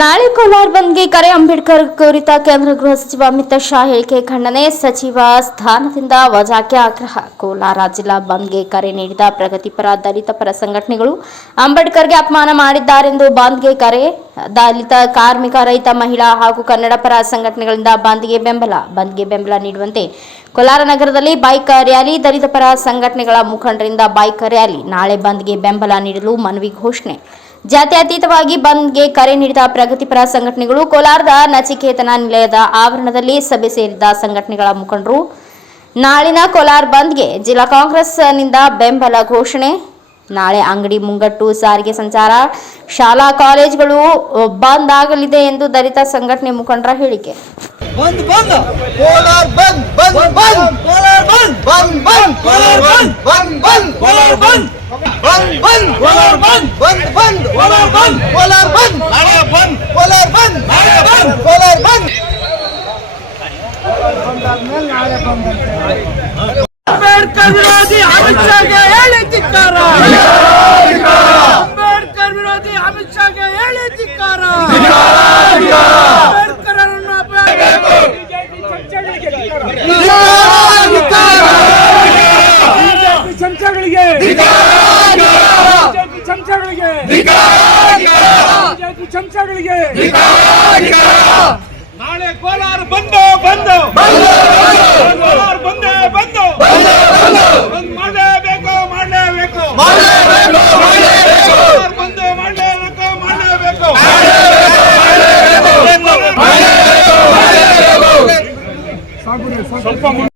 ನಾಳೆ ಕೋಲಾರ ಬಂದ್ಗೆ ಕರೆ ಅಂಬೇಡ್ಕರ್ ಕುರಿತ ಕೇಂದ್ರ ಗೃಹ ಸಚಿವ ಅಮಿತ್ ಶಾ ಹೇಳಿಕೆ ಖಂಡನೆ. ಸಚಿವ ಸ್ಥಾನದಿಂದ ವಜಾಕ್ಕೆ ಆಗ್ರಹ. ಕೋಲಾರ ಜಿಲ್ಲಾ ಬಂದ್ಗೆ ಕರೆ ನೀಡಿದ ಪ್ರಗತಿಪರ ದಲಿತ ಪರ ಸಂಘಟನೆಗಳು ಅಂಬೇಡ್ಕರ್ಗೆ ಅಪಮಾನ ಮಾಡಿದ್ದಾರೆಂದು ಬಂದ್ಗೆ ಕರೆ. ದಲಿತ, ಕಾರ್ಮಿಕ, ರೈತ, ಮಹಿಳಾ ಹಾಗೂ ಕನ್ನಡ ಪರ ಸಂಘಟನೆಗಳಿಂದ ಬಂದ್ಗೆ ಬೆಂಬಲ. ಬಂದ್ಗೆ ಬೆಂಬಲ ನೀಡುವಂತೆ ಕೋಲಾರ ನಗರದಲ್ಲಿ ಬೈಕ್ ರ್ಯಾಲಿ, ದಲಿತ ಪರ ಸಂಘಟನೆಗಳ ಮುಖಂಡರಿಂದ ಬೈಕ್ ರ್ಯಾಲಿ. ನಾಳೆ ಬಂದ್ಗೆ ಬೆಂಬಲ ನೀಡಲು ಮನವಿ ಘೋಷಣೆ. ಜಾತ್ಯತೀತವಾಗಿ ಬಂದ್ಗೆ ಕರೆ ನೀಡಿದ ಪ್ರಗತಿಪರ ಸಂಘಟನೆಗಳು ಕೋಲಾರದ ನಚಿಕೇತನ ನಿಲಯದ ಆವರಣದಲ್ಲಿ ಸಭೆ ಸೇರಿದ ಸಂಘಟನೆಗಳ ಮುಖಂಡರು ನಾಳಿನ ಕೋಲಾರ ಬಂದ್ಗೆ ಜಿಲ್ಲಾ ಕಾಂಗ್ರೆಸ್ನಿಂದ ಬೆಂಬಲ ಘೋಷಣೆ. ನಾಳೆ ಅಂಗಡಿ ಮುಂಗಟ್ಟು ಸಾರಿಗೆ ಸಂಚಾರ ಶಾಲಾ ಕಾಲೇಜುಗಳು ಬಂದ್ ಆಗಲಿದೆ ಎಂದು ದಲಿತ ಸಂಘಟನೆ ಮುಖಂಡರ ಹೇಳಿಕೆ ಅಂಬೇಡ್ಕರ್ ವಿರೋಧಿ ಅಮಿತ್ ಶಾಗೆ ಹೇಳಿ ಧಿಕ್ಕಾರ ಅಂಬೇಡ್ಕರ್ ವಿರೋಧಿ ಅಮಿತ್ ಶಾಗೆ ಹೇಳಿ ಧಿಕ್ಕಾರ. ಅಂಬೇಡ್ಕರ್ ಅವರನ್ನು ಬಿಜೆಪಿ ಸಂಸ್ಥೆಗಳಿಗೆ ಬಿಜೆಪಿ ನಾಳೆ ಕೋಲಾರ ಬಂದು ಬಂದು ಸ್ವಲ್ಪ